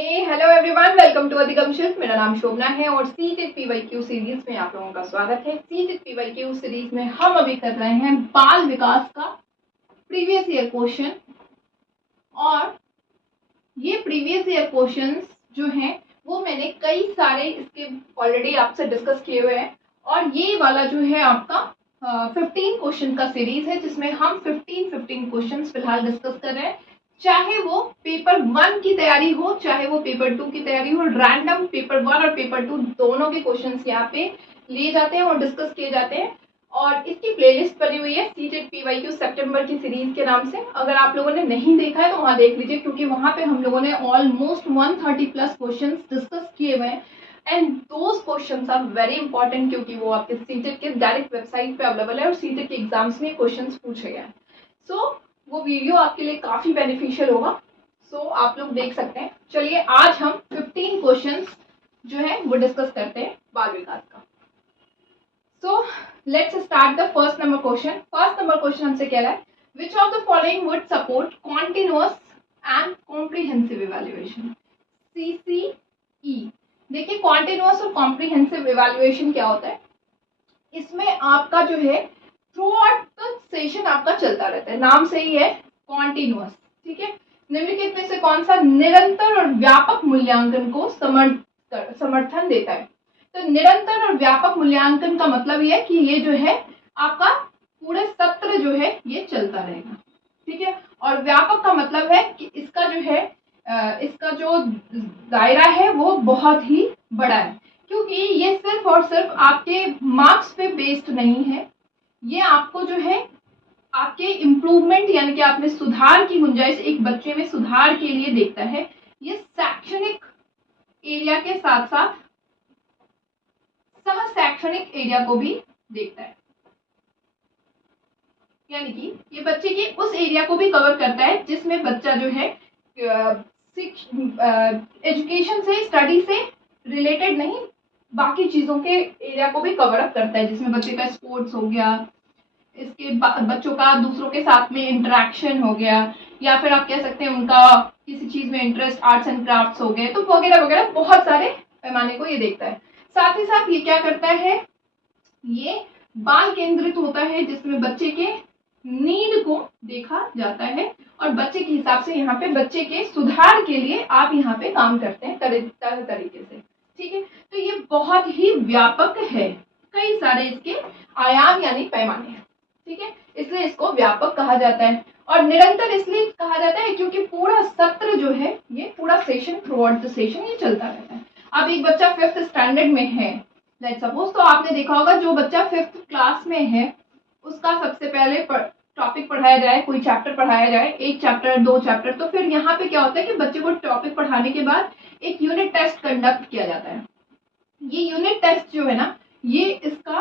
Hello everyone, welcome to अधिगम शिल्प। मेरा नाम शोभना है और सीटेट पीवाईक्यू सीरीज में आप लोगों का स्वागत है। सीटेट पीवाईक्यू सीरीज में हम अभी कर रहे हैं बाल विकास का प्रीवियस ईयर क्वेश्चन। और ये प्रीवियस ईयर क्वेश्चंस जो हैं वो मैंने कई सारे इसके ऑलरेडी आपसे डिस्कस किए हुए हैं। और ये वाला जो है आपका 15 क्वेश्चन का सीरीज है, जिसमें हम 15 क्वेश्चन फिलहाल डिस्कस कर रहे हैं। चाहे वो पेपर 1 की तैयारी हो, चाहे वो पेपर 2 की तैयारी हो, रैंडम पेपर 1 और पेपर 2 दोनों के क्वेश्चंस यहाँ पे लिए जाते हैं और डिस्कस किए जाते हैं। और इसकी प्लेलिस्ट बनी हुई है सीटेट पीवाईक्यू सितंबर की सीरीज के नाम से। अगर आप लोगों ने नहीं देखा है तो वहाँ देख लीजिए, क्योंकि वहाँ पे हम लोगों ने ऑलमोस्ट 130 प्लस क्वेश्चन डिस्कस किए हुए हैं। And those questions are very important, क्योंकि वो आपके सीटेट के डायरेक्ट वेबसाइट पे अवेलेबल है और सीटेट के एग्जाम्स में क्वेश्चंस पूछे गए हैं। सो वो वीडियो आपके लिए काफी बेनिफिशियल होगा। सो आप लोग देख सकते हैं। चलिए आज हम 15 क्वेश्चंस जो है वो डिस्कस करते हैं बाल विकास का। So let's start the first number question. First number question हमसे कह रहा है, which of the following would support continuous and comprehensive evaluation, CCE। देखिए कॉन्टिन्यूअस और कॉम्प्रिहेंसिव इवैल्यूएशन क्या होता है। इसमें आपका जो है थ्रू आउट द सेशन आपका चलता रहता है, नाम से ही है कॉन्टिन्यूअस। ठीक है, निम्नलिखित में से कौन सा निरंतर और व्यापक मूल्यांकन को समर्थन देता है। तो निरंतर और व्यापक मूल्यांकन का मतलब ये है कि ये जो है आपका पूरे सत्र जो है ये चलता रहेगा। ठीक है, और व्यापक का मतलब है कि इसका जो है इसका जो दायरा है वो बहुत ही बड़ा है, क्योंकि ये सिर्फ और सिर्फ आपके मार्क्स पे बेस्ड नहीं है। ये आपको जो है आपके इम्प्रूवमेंट यानी कि आप में सुधार की गुंजाइश, एक बच्चे में सुधार के लिए देखता है। ये शैक्षणिक एरिया के साथ साथ सह शैक्षणिक एरिया को भी देखता है, यानी कि ये बच्चे के उस एरिया को भी कवर करता है जिसमें बच्चा जो है एजुकेशन से, स्टडी से रिलेटेड नहीं, बाकी चीजों के एरिया को भी कवर अप करता है, जिसमें बच्चे का स्पोर्ट्स हो गया, इसके बच्चों का दूसरों के साथ में इंटरेक्शन हो गया, या फिर आप कह सकते हैं उनका किसी चीज में इंटरेस्ट, आर्ट्स एंड क्राफ्ट्स हो गए, तो वगैरह वगैरह बहुत सारे पैमाने को ये देखता है। साथ ही साथ ये क्या करता है, ये बाल केंद्रित होता है, जिसमें बच्चे के नीड को देखा जाता है और बच्चे के हिसाब से यहाँ पे बच्चे के सुधार के लिए आप यहाँ पे काम करते हैं तरह तरीके से। ठीक है, तो ये बहुत ही व्यापक है, कई सारे इसके आयाम यानी पैमाने हैं। ठीक है, इसलिए इसको व्यापक कहा जाता है। और निरंतर इसलिए कहा जाता है क्योंकि पूरा सत्र जो है, ये पूरा session, through out the session ये चलता रहता है। अब एक बच्चा 5th स्टैंडर्ड में है, लेट्स सपोज, तो आपने देखा होगा जो बच्चा 5th क्लास में है उसका सबसे पहले टॉपिक पढ़ाया जाए, कोई चैप्टर पढ़ाया जाए, 1 चैप्टर 2 चैप्टर, तो फिर यहाँ पे क्या होता है कि बच्चे को टॉपिक पढ़ाने के बाद एक यूनिट टेस्ट कंडक्ट किया जाता है। ये यूनिट टेस्ट जो है ना, ये इसका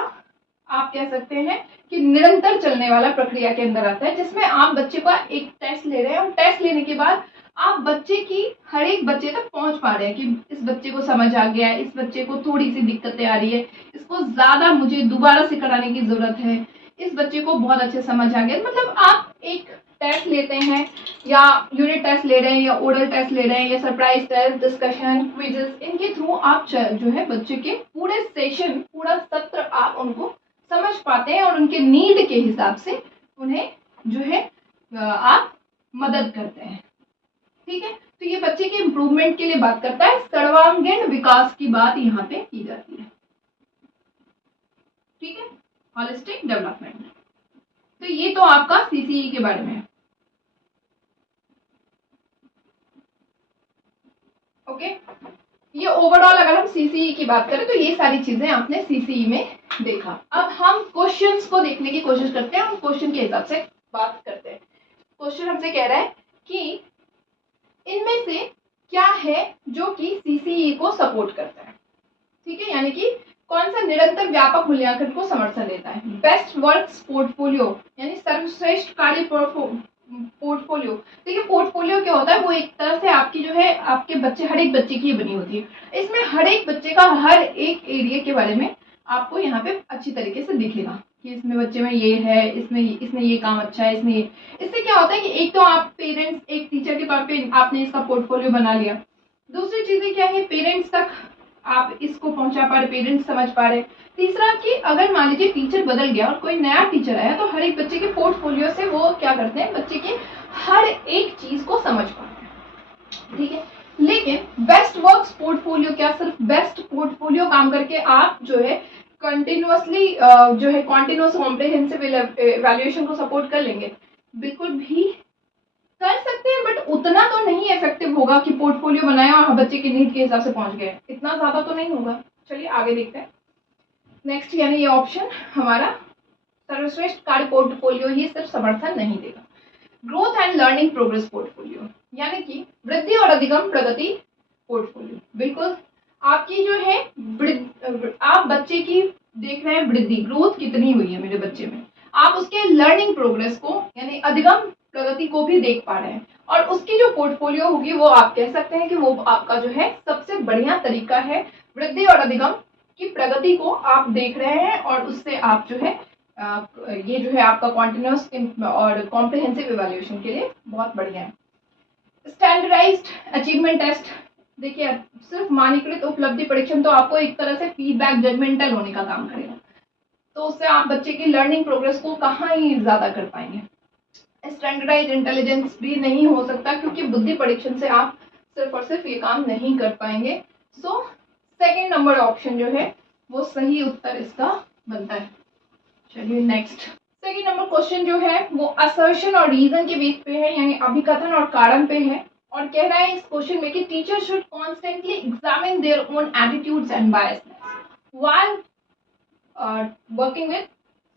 आप कह सकते हैं कि निरंतर चलने वाला प्रक्रिया के अंदर आता है, जिसमें आप बच्चे का एक टेस्ट ले रहे हैं और टेस्ट लेने के बाद आप बच्चे की हर एक बच्चे तक पहुंच पा रहे हैं कि इस बच्चे को समझ आ गया, इस बच्चे को थोड़ी सी दिक्कतें आ रही है, इसको ज्यादा मुझे दोबारा से कराने की जरूरत है, इस बच्चे को बहुत अच्छे समझ आ गया। मतलब आप एक टेस्ट लेते हैं, या यूनिट टेस्ट ले रहे हैं, या ओरल टेस्ट ले रहे हैं, या सरप्राइज टेस्ट, डिस्कशन, क्विजेस, इनके थ्रू आप जो है बच्चे के पूरे सेशन, पूरा सत्र आप उनको समझ पाते हैं और उनके नीड के हिसाब से उन्हें जो है आप मदद करते हैं। ठीक है, तो ये बच्चे के इम्प्रूवमेंट के लिए बात करता है, सर्वांगीण विकास की बात यहाँ पे की जाती है। ठीक है, होलिस्टिक डेवलपमेंट। तो ये तो आपका CCE के बारे में है। ओके, ये ओवरऑल अगर हम CCE की बात करें तो ये सारी चीजें आपने CCE में देखा। अब हम क्वेश्चंस को देखने की कोशिश करते हैं, हम क्वेश्चन के हिसाब से बात करते हैं। क्वेश्चन हमसे कह रहा है कि इनमें से क्या है जो कि CCE को सपोर्ट करता है। ठीक है, यानी कि कौन सा निरंतर व्यापक मूल्यांकन को समर्थन देता है। बेस्ट वर्क्स पोर्टफोलियो यानी सर्वश्रेष्ठ कार्य पोर्टफोलियो। देखिए पोर्टफोलियो क्या होता है, वो एक तरह से आपकी जो है आपके बच्चे, हर एक बच्चे की बनी होती है। इसमें हर एक बच्चे का हर एक एरिया के बारे में आपको यहाँ पे अच्छी तरीके से दिखेगा कि इसमें बच्चे में ये है, इसमें ये काम अच्छा है, इसमें ये। इससे क्या होता है कि एक तो आप पेरेंट्स, एक टीचर के तौर पे आपने इसका पोर्टफोलियो बना लिया, दूसरी चीजें क्या है, पेरेंट्स तक आप इसको पहुंचा पा रहे, पेरेंट्स समझ पा रहे। तीसरा कि अगर मान लीजिए टीचर बदल गया और कोई नया टीचर आया तो हर एक बच्चे के पोर्टफोलियो से वो क्या करते हैं, बच्चे की हर एक चीज को समझ पाते हैं, ठीक है। लेकिन बेस्ट वर्क्स पोर्टफोलियो क्या सिर्फ बेस्ट पोर्टफोलियो काम करके आप जो है कंटिन्यूअसली जो है कॉन्टिन्यूअस कॉम्प्रिहेंसिव इवैल्यूएशन को सपोर्ट कर लेंगे? बिल्कुल भी कर सकते हैं, बट उतना तो नहीं इफेक्टिव होगा कि पोर्टफोलियो बनाया और बच्चे की नीड के हिसाब से पहुंच गए, इतना ज्यादा तो नहीं होगा। चलिए आगे देखते हैं। नेक्स्ट यानी ये ऑप्शन हमारा सर्वश्रेष्ठ कार्य पोर्टफोलियो ही सिर्फ समर्थन नहीं देगा। Growth and learning progress portfolio यानी कि वृद्धि और अधिगम प्रगति पोर्टफोलियो, बिल्कुल आपकी जो है आप बच्चे की देख रहे हैं वृद्धि, ग्रोथ कितनी हुई है मेरे बच्चे में, आप उसके लर्निंग प्रोग्रेस को यानी अधिगम प्रगति को भी देख पा रहे हैं, और उसकी जो पोर्टफोलियो होगी वो आप कह सकते हैं कि वो आपका जो है सबसे बढ़िया तरीका है वृद्धि और अधिगम की प्रगति को आप देख रहे हैं, और उससे आप जो है ये जो है आपका कॉन्टिन्यूस और कॉम्प्रिहेंसिव इवैल्यूएशन के लिए बहुत बढ़िया है। स्टैंडर्डाइज्ड अचीवमेंट टेस्ट, देखिए सिर्फ मानकीकृत उपलब्धि परीक्षण तो आपको एक तरह से फीडबैक जजमेंटल होने का काम करेगा, तो उससे आप बच्चे की लर्निंग प्रोग्रेस को कहाँ ही ज्यादा कर पाएंगे। स्टैंडर्डाइज इंटेलिजेंस भी नहीं हो सकता क्योंकि बुद्धि परीक्षण से आप सिर्फ और सिर्फ ये काम नहीं कर पाएंगे। सो सेकेंड नंबर ऑप्शन जो है वो सही उत्तर इसका बनता है। चलिए नेक्स्ट, सेकेंड नंबर क्वेश्चन जो है वो असर्शन और रीजन के बीच पे है, यानी अभिकथन और कारण पे है, और कह रहा है इस क्वेश्चन में कि teacher should constantly examine their own attitudes and biasness while working with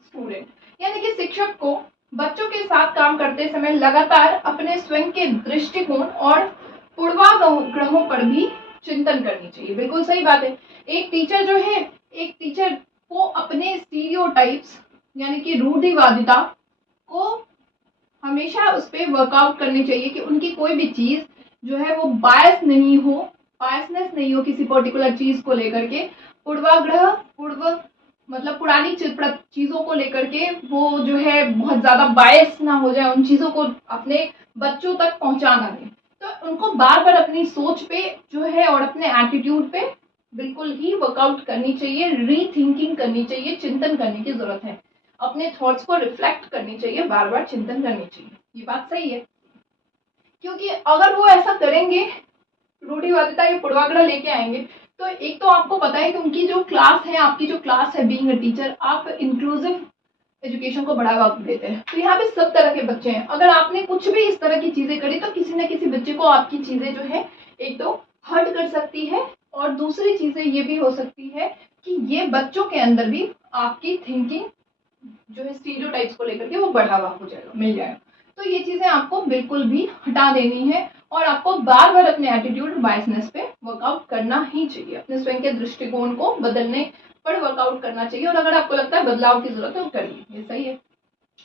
student, यानी कि शिक्षक को बच्चों के साथ काम करते समय लगातार अपने स्वयं के दृष्टिकोण और पूर्वाग्रहों पर भी चिंतन करनी चाहिए। बिल्कुल सही बात है। एक टीचर जो है, एक टीचर को अपने स्टीरियोटाइप्स यानी कि रूढ़िवादिता को हमेशा उस पर वर्कआउट करनी चाहिए कि उनकी कोई भी चीज जो है वो बायस नहीं हो, बायसनेस नहीं हो किसी पर्टिकुलर चीज को लेकर के, पूर्व मतलब पुरानी चीजों को लेकर के वो जो है बहुत ज्यादा बायस ना हो जाए, उन चीजों को अपने बच्चों तक पहुंचा ना दे। तो उनको बार बार अपनी सोच पे जो है और अपने एटीट्यूड पे बिल्कुल ही वर्कआउट करनी चाहिए, रीथिंकिंग करनी चाहिए, चिंतन करने की जरूरत है, अपने थॉट्स को रिफ्लेक्ट करनी चाहिए, बार बार चिंतन करनी चाहिए। ये बात सही है, क्योंकि अगर वो ऐसा करेंगे, रूढ़िवादिता या पूर्वाग्रह लेके आएंगे, तो एक तो आपको पता है कि उनकी जो क्लास है, आपकी जो क्लास है बीइंग अ टीचर, आप इंक्लूसिव एजुकेशन को बढ़ावा देते हैं, तो यहाँ पे सब तरह के बच्चे हैं। अगर आपने कुछ भी इस तरह की चीजें करी तो किसी न किसी बच्चे को आपकी चीजें जो है एक तो हर्ट कर सकती है, और दूसरी चीजें ये भी हो सकती है कि ये बच्चों के अंदर भी आपकी थिंकिंग जो है स्टीरियोटाइप्स को लेकर के वो बढ़ावा हो जाएगा, मिल जाएगा। तो ये चीजें आपको बिल्कुल भी हटा देनी है, और आपको बार बार अपने एटीट्यूड बायसनेस पे वर्कआउट करना ही चाहिए, अपने स्वयं के दृष्टिकोण को बदलने पर वर्कआउट करना चाहिए, और अगर आपको लगता है बदलाव की जरूरत है तो करिए, ये सही है।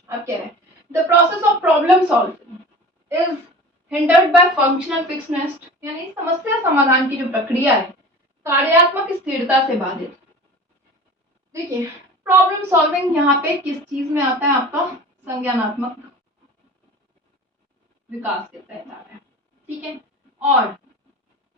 आप कह रहे हैं the process of problem solving is hindered by functional fixedness, यानी समस्या समाधान की जो प्रक्रिया है कार्यात्मक स्थिरता से बाधित। देखिए प्रॉब्लम सॉल्विंग यहाँ पे किस चीज में आता है, आपका संज्ञानात्मक विकास के तहत आता है, ठीक है। और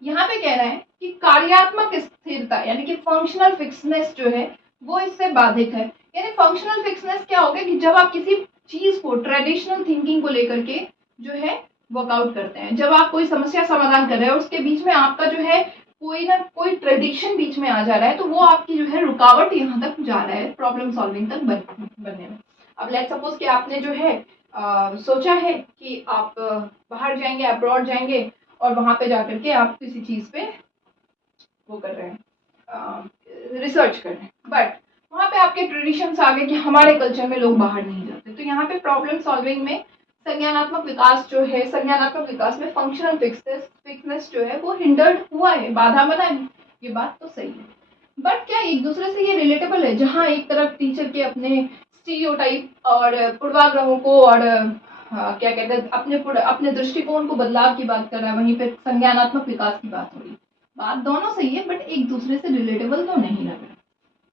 यहाँ पे कह रहा है कि कार्यात्मक स्थिरता यानी कि फंक्शनल फिक्सनेस जो है वो इससे बाधित है। यानी फंक्शनल फिक्सनेस क्या होगा कि जब आप किसी चीज को ट्रेडिशनल थिंकिंग को लेकर के जो है वर्कआउट करते हैं, जब आप कोई समस्या समाधान कर रहे हैं और उसके बीच में आपका जो है कोई ना कोई ट्रेडिशन बीच में आ जा रहा है, तो वो आपकी जो है रुकावट यहाँ तक जा रहा है प्रॉब्लम सॉल्विंग तक बनने में। अब लेट्स सपोज कि आपने जो है सोचा है कि आप बाहर जाएंगे, अब्रॉड जाएंगे, और वहां पे जाकर के आप किसी चीज पे वो कर रहे हैं, रिसर्च कर रहे हैं, बट वहां पे आपके ट्रेडिशंस आ गए कि हमारे कल्चर में लोग बाहर नहीं जाते। तो यहाँ पे प्रॉब्लम सॉल्विंग में संज्ञानात्मक विकास जो है, संज्ञानात्मक विकास में फंक्शनल फिक्सनेस जो है वो हिंडर्ड हुआ है, बाधा बना है, ये बात तो सही है। बट क्या एक दूसरे से ये रिलेटेबल है, जहाँ एक तरफ टीचर के अपने स्टीरियोटाइप और पूर्वाग्रहों को और क्या कहते हैं अपने दृष्टिकोण को बदलाव की बात कर रहा है, वहीं पे संज्ञानात्मक विकास की बात हो रही है, बात दोनों सही है बट एक दूसरे से रिलेटेबल तो नहीं लग रहा,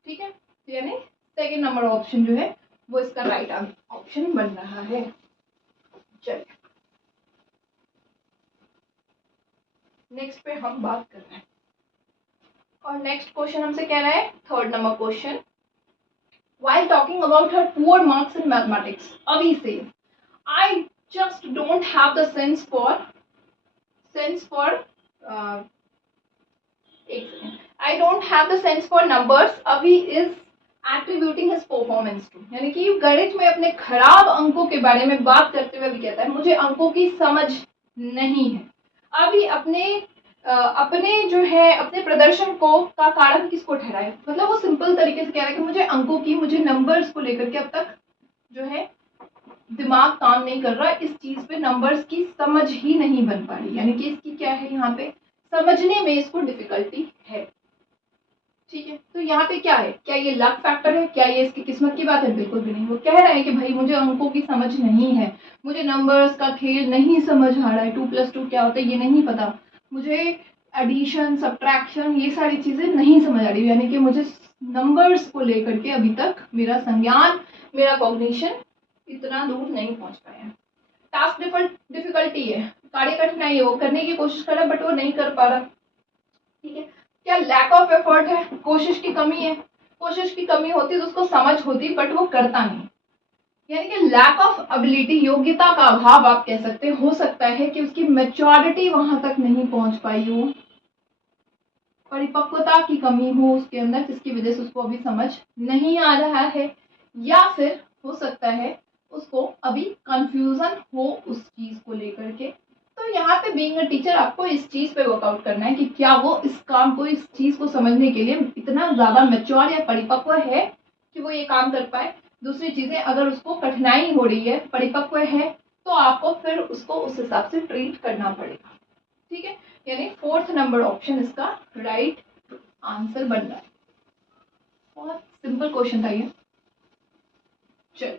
ठीक है। यानी सेकेंड नंबर ऑप्शन जो है वो इसका राइट ऑप्शन बन रहा है। चलिए नेक्स्ट पे हम बात कर रहे हैं। और नेक्स्ट क्वेश्चन हमसे कह रहा है, third number question, while talking about her poor marks in mathematics, Avi says, I just don't have the sense for uh, एक second. I don't have the sense for numbers. Avi is attributing his performance to, यानी कि गणित में अपने खराब अंकों के बारे में बात करते हुए भी कहता है मुझे अंकों की समझ नहीं है। अभी अपने जो है अपने प्रदर्शन को का कारण किसको ठहराए, मतलब वो सिंपल तरीके से कह रहा है कि मुझे नंबर्स को लेकर के अब तक जो है दिमाग काम नहीं कर रहा, इस चीज पे नंबर्स की समझ ही नहीं बन पा रही, यानी कि इसकी क्या है यहाँ पे समझने में इसको डिफिकल्टी है। ठीक है, तो यहाँ पे क्या है, क्या ये लक फैक्टर है, क्या ये इसकी किस्मत की बात है? बिल्कुल भी नहीं। वो कह रहा है कि भाई मुझे अंकों की समझ नहीं है, मुझे नंबर्स का खेल नहीं समझ आ रहा है, 2+2 क्या होता है ये नहीं पता, मुझे एडिशन सब्ट्रैक्शन ये सारी चीजें नहीं समझ आ रही, यानी कि मुझे नंबर्स को लेकर के अभी तक मेरा संज्ञान, मेरा कॉग्निशन इतना दूर नहीं पहुंच पाया। टास्क डिफिकल्टी है, कार्य कठिनाई है, वो करने की कोशिश कर रहा है बट वो नहीं कर पा रहा। ठीक है, क्या लैक ऑफ एफर्ट है, कोशिश की कमी है, कोशिश की कमी होती तो उसको समझ होती बट वो करता नहीं, यानी कि लैक ऑफ एबिलिटी, योग्यता का अभाव आप कह सकते हो सकता है कि उसकी मैच्योरिटी वहां तक नहीं पहुंच पाई हो, परिपक्वता की कमी हो उसके अंदर जिसकी वजह से उसको अभी समझ नहीं आ रहा है, या फिर हो सकता है उसको अभी कंफ्यूजन हो उस चीज को लेकर के। तो यहाँ पे बीइंग अ टीचर आपको इस चीज पे वर्कआउट करना है कि क्या वो इस काम को, इस चीज को समझने के लिए इतना ज्यादा मैच्योर या परिपक्व है कि वो ये काम कर पाए। दूसरी चीजें, अगर उसको कठिनाई हो रही है, परिपक्व है, तो आपको फिर उसको उस हिसाब से ट्रीट करना पड़ेगा। ठीक है, यानी फोर्थ नंबर ऑप्शन इसका राइट आंसर बन रहा है। बहुत सिंपल क्वेश्चन था ये। चलो,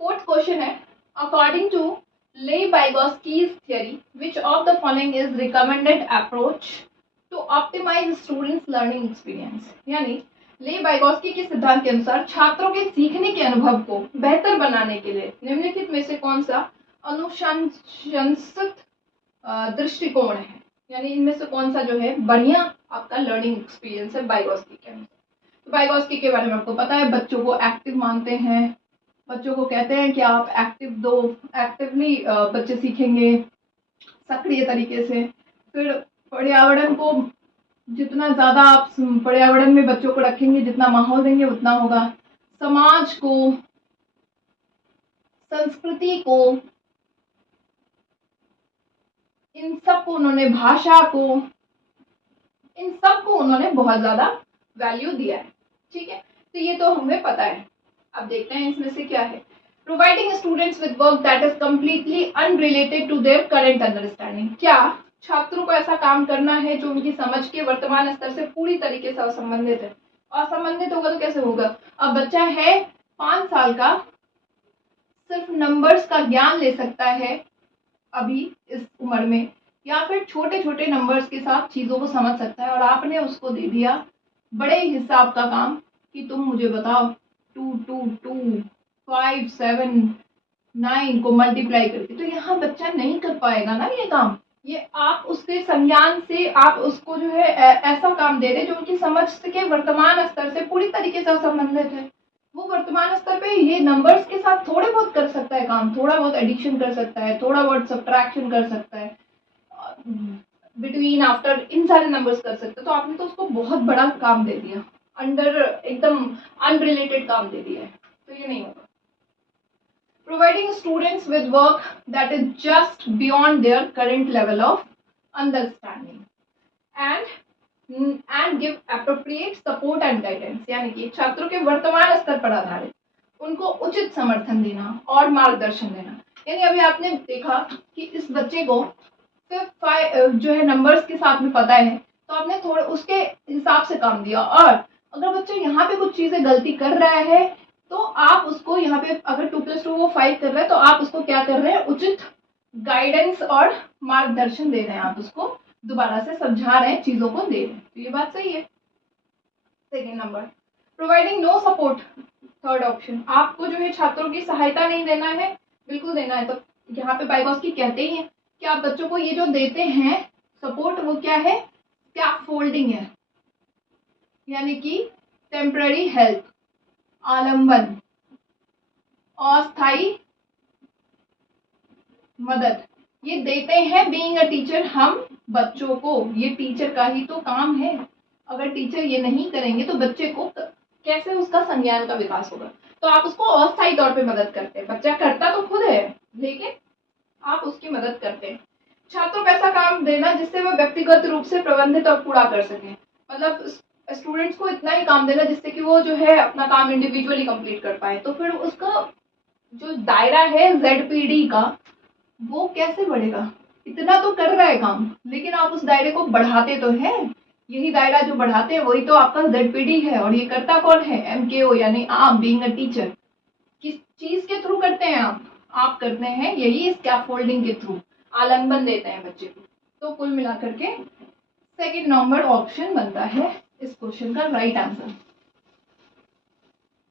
फोर्थ क्वेश्चन है, according to Leigh-Vygotsky's theory, which of the following is recommended approach to optimize students' learning experience? यानी ले-वाइगोस्की के सिद्धांत के अनुसार छात्रों के सीखने के अनुभव को बेहतर बनाने के लिए निम्नलिखित में से कौन सा अनुशंसित दृष्टिकोण है, यानी इनमें से कौन सा जो है बढ़िया आपका लर्निंग एक्सपीरियंस है वाइगोस्की के अनुसार। तो वाइगोस्की के बारे में आपको पता है, बच्चों को एक्टिव मानते हैं, बच्चों को कहते हैं कि आप एक्टिव दो, एक्टिवली बच्चे सीखेंगे सक्रिय तरीके से। फिर पर्यावरण को जितना ज्यादा आप पर्यावरण में बच्चों को रखेंगे, जितना माहौल देंगे उतना होगा। समाज को, संस्कृति को, इन सब को उन्होंने, भाषा को, इन सब को उन्होंने बहुत ज्यादा वैल्यू दिया है। ठीक है, तो ये तो हमें पता है। अब देखते हैं इसमें से क्या है। Providing students with work that is completely unrelated to their current understanding, क्या छात्रों को ऐसा काम करना है जो उनकी समझ के वर्तमान स्तर से पूरी तरीके से असंबंधित है। असंबंधित होगा तो कैसे होगा, अब बच्चा है 5 साल का, सिर्फ नंबर्स का ज्ञान ले सकता है अभी इस उम्र में, या फिर छोटे छोटे नंबर्स के साथ चीजों को समझ सकता है, और आपने उसको दे दिया बड़े हिसाब का काम कि तुम मुझे बताओ 2 2 2 5 7 9 को मल्टीप्लाई करके, तो यहाँ बच्चा नहीं कर पाएगा ना ये काम। ये आप उसके संज्ञान से आप उसको जो है ऐसा काम दे रहे जो उनकी समझ के वर्तमान स्तर से पूरी तरीके से संबंधित है। वो वर्तमान स्तर पे ये नंबर्स के साथ थोड़े बहुत कर सकता है काम, थोड़ा बहुत एडिशन कर सकता है, थोड़ा बहुत सब्ट्रैक्शन कर सकता है, बिटवीन आफ्टर इन सारे नंबर्स कर सकते हैं। तो आपने तो उसको बहुत बड़ा काम दे दिया, अंडर एकदम अनरिलेटेड काम दे दिया है, तो ये नहीं होगा। Providing students with work that is just beyond their current level of understanding and give appropriate support and guidance, यानी कि छात्रों के वर्तमान स्तर पर आधारित उनको उचित समर्थन देना और मार्गदर्शन देना। यानी अभी आपने देखा कि इस बच्चे को सिर्फ जो है नंबर्स के साथ में पता है, तो आपने थोड़ा उसके हिसाब से काम दिया, और अगर बच्चा यहाँ पे कुछ चीजें गलती कर रहा है तो आप उसको यहाँ पे, अगर 2+2 वो 5 कर रहा है, तो आप उसको क्या कर रहे हैं, उचित गाइडेंस और मार्गदर्शन दे रहे हैं, आप उसको दोबारा से समझा रहे हैं, चीजों को दे रहे हैं, तो ये बात सही है। Second number, providing no support, third option, आपको जो है छात्रों की सहायता नहीं देना है, बिल्कुल देना है, तो यहाँ पे बाइगोस्की कहते ही हैं कि आप बच्चों को ये जो देते हैं सपोर्ट, वो क्या है, स्कैफोल्डिंग है, यानी कि टेम्पररी हेल्प, आलंबन, अस्थायी मदद, ये देते हैं बीइंग अ टीचर हम बच्चों को। ये टीचर का ही तो काम है। अगर टीचर ये नहीं करेंगे तो बच्चे को कैसे उसका संज्ञान का विकास होगा। तो आप उसको अस्थायी तौर पे मदद करते हैं, बच्चा करता तो खुद है लेकिन आप उसकी मदद करते हैं। छात्रों को ऐसा काम देना जिससे वह व्यक्तिगत रूप से प्रबंधित और पूरा कर सकें, मतलब स्टूडेंट्स को इतना ही काम देना जिससे कि वो जो है अपना काम इंडिविजुअली कंप्लीट कर पाए। तो फिर उसका जो दायरा है ZPD का वो कैसे बढ़ेगा। इतना तो कर रहा है काम लेकिन आप उस दायरे को बढ़ाते तो हैं। यही दायरा जो बढ़ाते हैं वही तो आपका ZPD है। और ये करता कौन है, MKO, यानी आप बीइंग अ टीचर। किस चीज के थ्रू करते हैं आप करते हैं यही स्कैफोल्डिंग के थ्रू, आलंबन देते हैं बच्चे को। तो कुल मिलाकर के सेकंड नंबर ऑप्शन बनता है इस क्वेश्चन का राइट आंसर।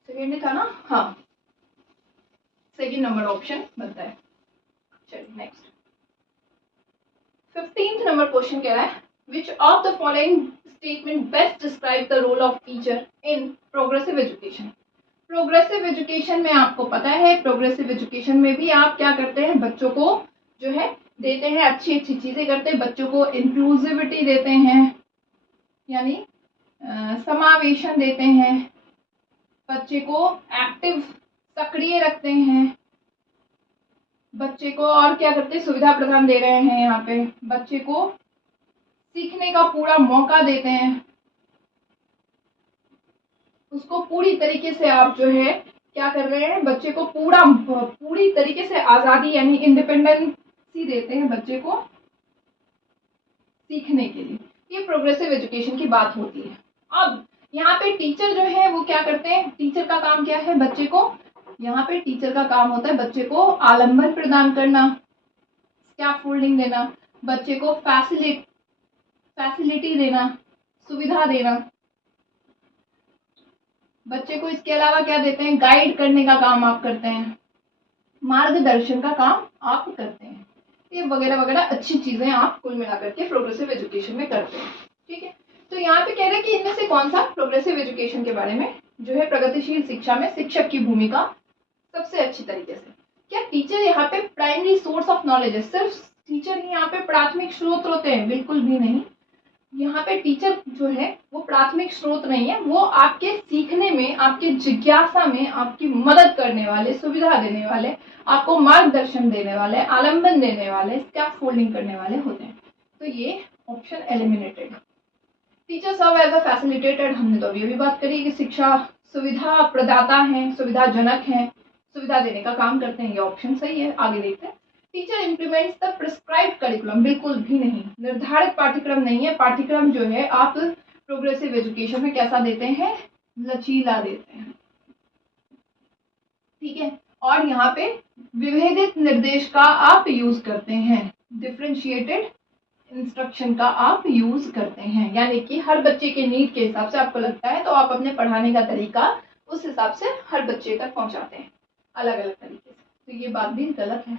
सेकंड था ना, हाँ, सेकंड नंबर ऑप्शन बनता है। चलिए नेक्स्ट 15th नंबर क्वेश्चन कह रहा है which of the following statement best describe the role of teacher in progressive education. Progressive education में आपको पता है, प्रोग्रेसिव एजुकेशन में भी आप क्या करते हैं, बच्चों को जो है देते हैं, अच्छी अच्छी चीजें करते हैं, बच्चों को इंक्लूसिविटी देते हैं, यानी समावेशन देते हैं, बच्चे को एक्टिव सक्रिय रखते हैं, बच्चे को और क्या करते हैं, सुविधा प्रदान दे रहे हैं, यहाँ पे बच्चे को सीखने का पूरा मौका देते हैं, उसको पूरी तरीके से आप जो है क्या कर रहे हैं, बच्चे को पूरी तरीके से आज़ादी यानी इंडिपेंडेंसी देते हैं बच्चे को सीखने के लिए। ये प्रोग्रेसिव एजुकेशन की बात होती है। अब यहाँ पे टीचर जो है वो क्या करते हैं, टीचर का काम क्या है, बच्चे को, यहाँ पे टीचर का काम होता है बच्चे को आलंबन प्रदान करना, स्कैफोल्डिंग देना, बच्चे को फैसिलिटी देना, सुविधा देना, बच्चे को इसके अलावा क्या देते हैं, गाइड करने का काम आप करते हैं, मार्गदर्शन का काम आप करते हैं। ये वगैरह वगैरह अच्छी चीजें आप कुल मिलाकर के प्रोग्रेसिव एजुकेशन में करते हैं। ठीक है, तो यहाँ पे कह रहे हैं कि इनमें से कौन सा प्रोग्रेसिव एजुकेशन के बारे में जो है प्रगतिशील शिक्षा में शिक्षक की भूमिका सबसे अच्छी तरीके से। क्या टीचर यहाँ पे प्राइमरी सोर्स ऑफ नॉलेज है, सिर्फ टीचर ही यहाँ पे प्राथमिक स्रोत होते हैं, बिल्कुल भी नहीं। यहाँ पे टीचर जो है वो प्राथमिक स्रोत नहीं है, वो आपके सीखने में, आपके जिज्ञासा में आपकी मदद करने वाले, सुविधा देने वाले, आपको मार्गदर्शन देने वाले, आलंबन देने वाले, स्कैफोल्डिंग करने वाले होते हैं। तो ये option eliminated. Teacher serve as a facilitator, हमने तो अभी बात करी कि शिक्षा सुविधा प्रदाता है, सुविधाजनक है, सुविधा देने का काम करते हैं, ये ऑप्शन सही है। आगे देखते हैं, teacher implements the prescribed curriculum, बिल्कुल भी नहीं, निर्धारित पाठ्यक्रम नहीं है। पाठ्यक्रम जो है आप प्रोग्रेसिव एजुकेशन में कैसा देते हैं, लचीला देते हैं। ठीक है, और यहाँ पे विभेदित निर्देश का आप यूज करते हैं, डिफरेंशिएटेड इंस्ट्रक्शन का आप यूज करते हैं, यानी कि हर बच्चे के नीड के हिसाब से आपको लगता है तो आप अपने पढ़ाने का तरीका उस हिसाब से हर बच्चे तक पहुंचाते हैं अलग अलग तरीके से। तो ये बात भी गलत है।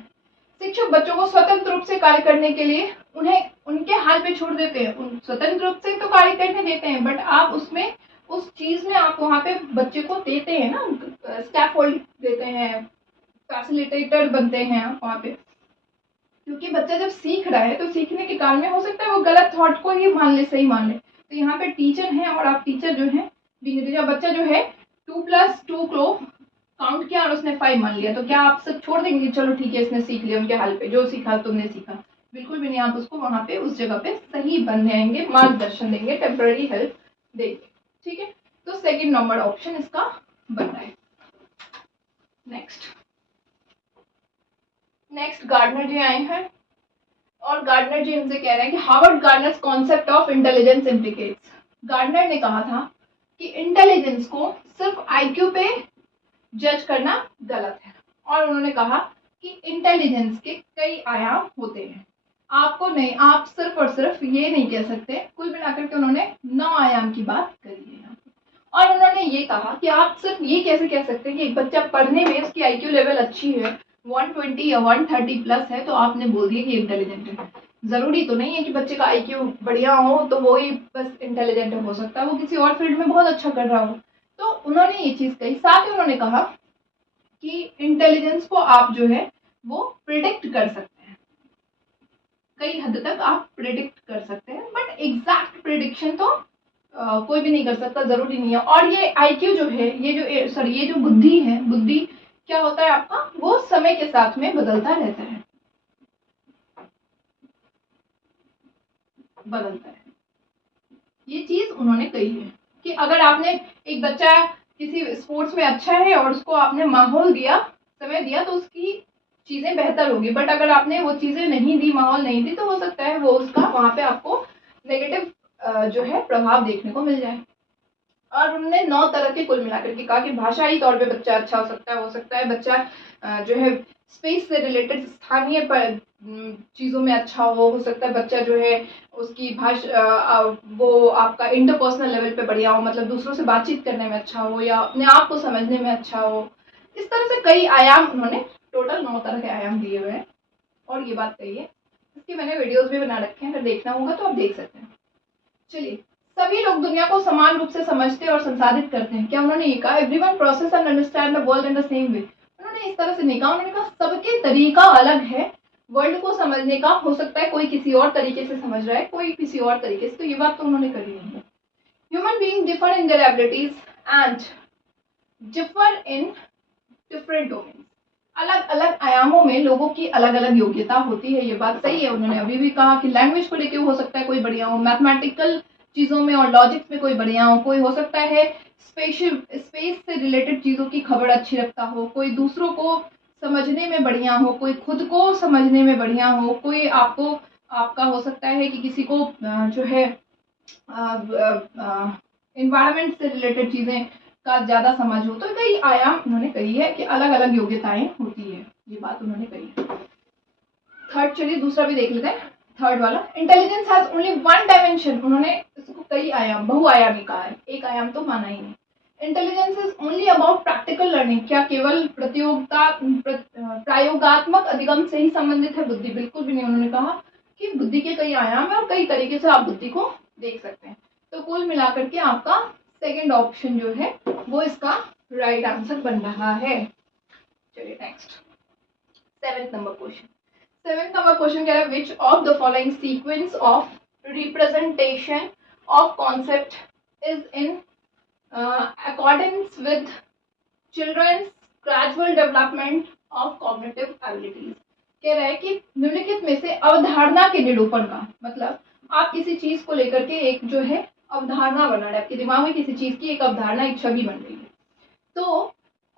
शिक्षक बच्चों को स्वतंत्र रूप से कार्य करने के लिए उन्हें उनके हाल पे छोड़ देते हैं, स्वतंत्र रूप से तो कार्य करने देते हैं, बट आप उसमें उस चीज में आप वहाँ पे बच्चे को देते हैं ना, स्कैफोल्ड देते हैं, फैसिलिटेटर बनते हैं आप वहाँ पे। क्योंकि बच्चा जब सीख रहा है तो सीखने के काल में हो सकता है वो गलत थॉट को ही मान ले, सही मान ले। तो यहाँ पे टीचर हैं और आप टीचर जो है, बच्चा जो है 2+2 को काउंट किया और उसने 5 मान लिया, तो क्या आप सब छोड़ देंगे, चलो ठीक है इसने सीख लिया, उनके हाल पे जो सीखा तुमने सीखा, बिल्कुल भी नहीं। आप उसको वहां पे उस जगह पे सही बन जाएंगे, मार्गदर्शन देंगे, टेम्पररी हेल्प देंगे। ठीक है, तो सेकंड नंबर ऑप्शन इसका बन रहा है। नेक्स्ट गार्डनर जी आए हैं और गार्डनर जी हमसे कह रहे हैं कि Harvard Gardner's concept of intelligence implicates. Gardner ने कहा था कि इंटेलिजेंस को सिर्फ IQ पे जज करना गलत है, और उन्होंने कहा कि इंटेलिजेंस के कई आयाम होते हैं। आपको नहीं, आप सिर्फ और सिर्फ ये नहीं कह सकते। कुल मिलाकर के उन्होंने 9 आयाम की बात करी है। और उन्होंने ये कहा कि आप सिर्फ ये कैसे कह सकते हैं कि एक बच्चा पढ़ने में उसकी IQ लेवल अच्छी है 120 या 130 प्लस है तो आपने बोल दिया कि इंटेलिजेंट है। ज़रूरी तो नहीं है कि बच्चे का आईक्यू बढ़िया हो तो वो ही बस इंटेलिजेंट हो सकता है वो किसी और फील्ड में बहुत अच्छा कर रहा हो। तो उन्होंने ये चीज़ कही, साथ ही उन्होंने कहा कि इंटेलिजेंस को आप जो है वो प्रिडिक्ट कर सकते हैं, कई हद तक आप प्रिडिक्ट कर सकते हैं, बट एग्जैक्ट प्रिडिक्शन तो कोई भी नहीं कर सकता, जरूरी नहीं है। और ये आईक्यू जो है, ये जो बुद्धि है, बुद्धि क्या होता है आपका, वो समय के साथ में बदलता रहता है, बदलता है। ये चीज उन्होंने कही है कि अगर आपने एक बच्चा किसी स्पोर्ट्स में अच्छा है और उसको आपने माहौल दिया, समय दिया, तो उसकी चीजें बेहतर होगी, बट अगर आपने वो चीजें नहीं दी, माहौल नहीं दी, तो हो सकता है वो उसका वहां पे आपको नेगेटिव जो है प्रभाव देखने को मिल जाए। और उन्होंने 9 तरह के कुल मिलाकर के कहा कि भाषाई तौर पे बच्चा अच्छा हो सकता है बच्चा जो है स्पेस से रिलेटेड स्थानीय चीज़ों में अच्छा हो सकता है बच्चा जो है उसकी भाषा वो आपका इंटरपर्सनल लेवल पे बढ़िया हो, मतलब दूसरों से बातचीत करने में अच्छा हो या अपने आप को समझने में अच्छा हो। इस तरह से कई आयाम उन्होंने, टोटल 9 तरह के आयाम दिए हुए हैं और ये बात कही है। इसकी मैंने वीडियोस भी बना रखे हैं, अगर देखना होगा तो आप देख सकते हैं। चलिए, सभी लोग दुनिया को समान रूप से समझते और संसाधित करते हैं, क्या उन्होंने ये कहा everyone process and understand the world in the same way? उन्होंने इस तरह से नहीं कहा, उन्होंने कहा सबके तरीका अलग है वर्ल्ड को समझने का, हो सकता है कोई किसी और तरीके से समझ रहा है, कोई किसी और तरीके से, तो ये बात तो उन्होंने करी नहीं है। Human being differ in their abilities and differ in different domain. अलग अलग आयामों में लोगों की अलग अलग योग्यता होती है, ये बात सही है। उन्होंने अभी भी कहा कि लैंग्वेज को लेकर हो सकता है कोई बढ़िया हो, मैथमेटिकल चीज़ों में और लॉजिक्स में कोई बढ़िया हो, कोई हो सकता है स्पेस से रिलेटेड चीज़ों की खबर अच्छी रखता हो, कोई दूसरों को समझने में बढ़िया हो, कोई खुद को समझने में बढ़िया हो, कोई आपका हो सकता है कि किसी को जो है इन्वायरमेंट से रिलेटेड चीज़ें का ज़्यादा समझ हो। तो कई आयाम उन्होंने कही है कि अलग अलग योग्यताएं होती है, ये बात उन्होंने कही है। थर्ड, चलिए दूसरा भी देख लेते हैं। थर्ड वाला, intelligence has only one dimension. उन्होंने इसको कई आयाम, बहुआयामी कहा है, एक आयाम तो माना ही नहीं। Intelligence is only about practical learning. क्या केवल प्रायोगात्मक अधिगम से ही संबंधित है बुद्धि? बिल्कुल भी नहीं। उन्होंने कहा कि बुद्धि के कई आयाम है और कई तरीके से आप बुद्धि को देख सकते हैं। तो कुल मिलाकर के आपका सेकेंड ऑप्शन जो है वो इसका राइट आंसर बन रहा है। चलिए next, seventh number question. Seventh number question कह रहा है which of the following sequence of representation of concept is in accordance with children's gradual development of cognitive abilities. कह रहा है कि निम्नलिखित में से अवधारणा के निरूपण का मतलब, आप किसी चीज को लेकर के एक जो है अवधारणा बना रहे हैं, आपके दिमाग में किसी चीज की एक अवधारणा, एक छवि बन रही है, तो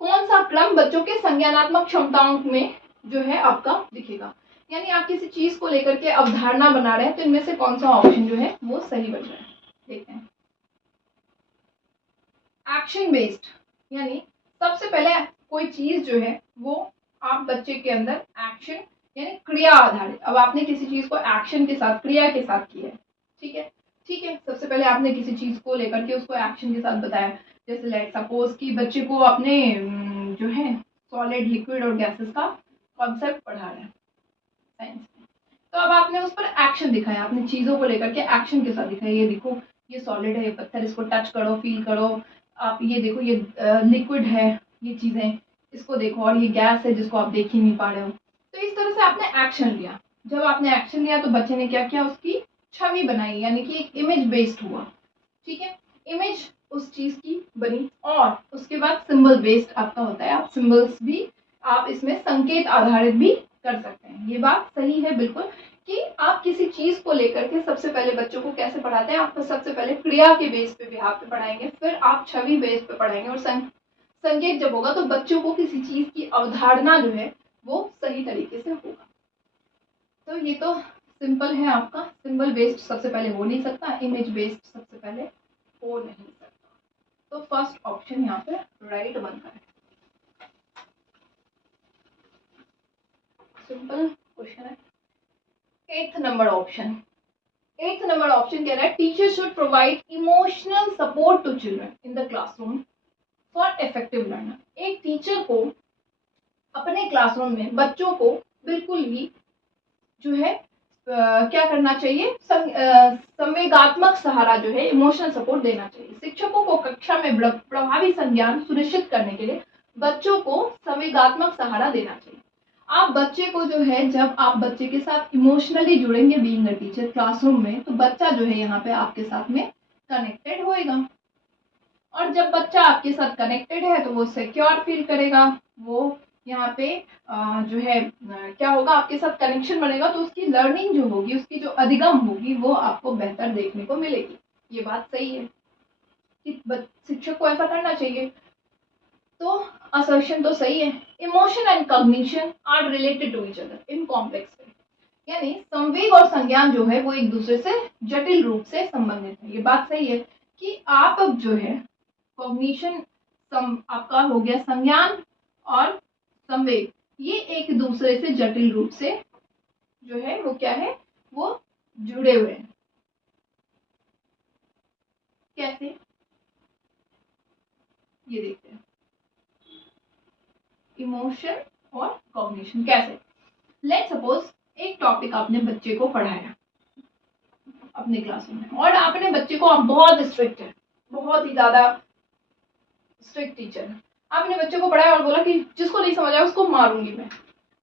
कौन सा क्रम बच्चों के संज्ञानात्मक क्षमताओं में जो है आपका दिखेगा? यानी आप किसी चीज को लेकर के अवधारणा बना रहे हैं, तो इनमें से कौन सा ऑप्शन जो है वो सही बन रहा है, देखते हैं। एक्शन बेस्ड, यानी सबसे पहले कोई चीज जो है वो आप बच्चे के अंदर एक्शन यानी क्रिया आधारित, अब आपने किसी चीज को एक्शन के साथ, क्रिया के साथ किया है, ठीक है, ठीक है। सबसे पहले आपने किसी चीज को लेकर के उसको एक्शन के साथ बताया, जैसे लेट सपोज कि बच्चे को आपने जो है सॉलिड, लिक्विड और गैसेस का कॉन्सेप्ट पढ़ा रहे हैं साइंस में, तो अब आपने उस पर एक्शन दिखाया, आपने चीजों को लेकर के एक्शन के साथ दिखाया, ये देखो ये सॉलिड है, ये पत्थर, इसको टच करो, फील करो, आप ये देखो ये लिक्विड है, ये चीजें इसको देखो, और ये गैस है जिसको आप देख ही नहीं पा रहे हो। तो इस तरह से आपने एक्शन लिया। जब आपने एक्शन लिया तो बच्चे ने क्या किया, उसकी छवि बनाई, यानी कि एक इमेज बेस्ड हुआ, ठीक है, इमेज उस चीज की बनी। और उसके बाद सिंबल बेस्ड आपका होता है, आप सिंबल्स भी, आप इसमें संकेत आधारित भी कर सकते हैं। ये बात सही है बिल्कुल कि आप किसी चीज को लेकर के सबसे पहले बच्चों को कैसे पढ़ाते हैं, आप सबसे पहले क्रिया के बेस पे बिहार पे पढ़ाएंगे, फिर आप छवि बेस पे पढ़ाएंगे, और संकेत जब होगा तो बच्चों को किसी चीज की अवधारणा जो है वो सही तरीके से होगा। तो ये तो सिंपल है आपका, सिंबल बेस्ड सबसे पहले हो नहीं सकता, इमेज बेस्ड सबसे पहले हो नहीं सकता, तो फर्स्ट ऑप्शन यहाँ पे राइट बनता है। सिंपल क्वेश्चन है। Eighth number option, eighth number option कह रहा है teacher should provide emotional support to children in the classroom for effective learner. एक टीचर को अपने क्लासरूम में बच्चों को बिल्कुल भी जो है क्या करना चाहिए, संवेगात्मक सहारा जो है, इमोशनल सपोर्ट देना चाहिए। शिक्षकों को कक्षा में प्रभावी संज्ञान सुनिश्चित करने के लिए बच्चों को संवेगात्मक सहारा देना चाहिए। आप बच्चे को जो है, जब आप बच्चे के साथ इमोशनली जुड़ेंगे बीइंग अ टीचर क्लासरूम में, तो बच्चा जो है यहाँ पे आपके साथ में कनेक्टेड होएगा। और जब बच्चा आपके साथ कनेक्टेड है तो वो सिक्योर फील करेगा, वो यहाँ पे जो है क्या होगा, आपके साथ कनेक्शन बनेगा, तो उसकी लर्निंग जो होगी, उसकी जो अधिगम होगी, वो आपको बेहतर देखने को मिलेगी। ये बात सही है कि शिक्षक को ऐसा करना चाहिए। तो असर्शन तो सही है। Emotion and cognition are related to each other in complex way, यानी संवेग और संज्ञान जो है वो एक दूसरे से जटिल रूप से संबंधित है। ये बात सही है कि आप अब जो है कॉग्निशन आपका हो गया, संज्ञान और संवेग, ये एक दूसरे से जटिल रूप से जो है वो क्या है, वो जुड़े हुए हैं। कैसे, ये देखते हैं। इमोशन और कॉग्निशन कैसे। लेट्स सपोज एक टॉपिक आपने बच्चे को पढ़ाया अपने क्लास में, और आपने बच्चे को, आप बहुत स्ट्रिक्ट है, बहुत ही ज्यादा स्ट्रिक्ट टीचर, आपने बच्चे को पढ़ाया और बोला कि जिसको नहीं समझ आया उसको मारूंगी मैं।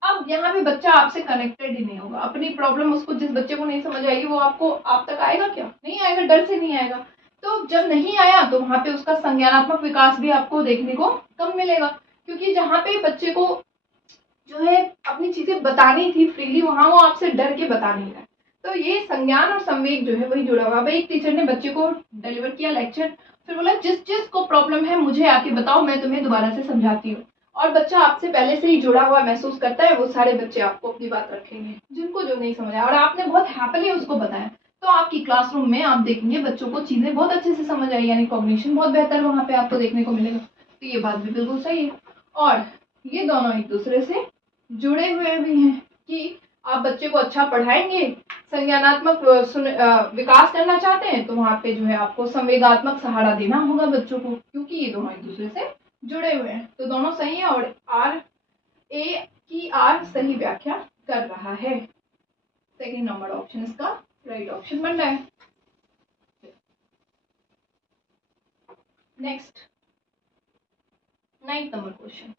अब यहाँ पे बच्चा आपसे कनेक्टेड ही नहीं होगा, अपनी प्रॉब्लम उसको, जिस बच्चे को नहीं समझ आएगी वो आपको, आप तक आएगा क्या, नहीं आएगा, डर से नहीं आएगा। तो जब नहीं आया तो वहाँ पे उसका संज्ञानात्मक विकास भी आपको देखने को कम मिलेगा, क्योंकि जहाँ पे बच्चे को जो है अपनी चीजें बतानी थी फ्रीली, वहाँ वो आपसे डर के बता नहीं रहा। तो ये संज्ञान और संवेग जो है वही जुड़ा हुआ। भाई एक टीचर ने बच्चे को डिलीवर किया लेक्चर, फिर बोला जिस जिस को प्रॉब्लम है मुझे आके बताओ, मैं तुम्हें दोबारा से समझाती हूँ। और बच्चा आपसे पहले से ही जुड़ा हुआ महसूस करता है, वो सारे बच्चे आपको अपनी बात रखेंगे, जिनको जो नहीं समझ आया और आपने बहुत हैप्पीली उसको बताया, तो आपकी क्लासरूम में आप देखेंगे बच्चों को चीजें बहुत अच्छे से समझ आई, यानी कॉग्निशन बहुत बेहतर वहाँ पे आपको देखने को मिलेगा। तो ये बात भी बिल्कुल सही है। और ये दोनों एक दूसरे से जुड़े हुए भी हैं कि आप बच्चे को अच्छा पढ़ाएंगे, संज्ञानात्मक विकास करना चाहते हैं, तो वहाँ पे जो है आपको संवेगात्मक सहारा देना होगा बच्चों को, क्योंकि ये दोनों एक दूसरे से जुड़े हुए हैं। तो दोनों सही है और आर ए की आर सही व्याख्या कर रहा है। सेकेंड नंबर ऑप्शन इसका राइट ऑप्शन बन रहा है। Next 9th number question.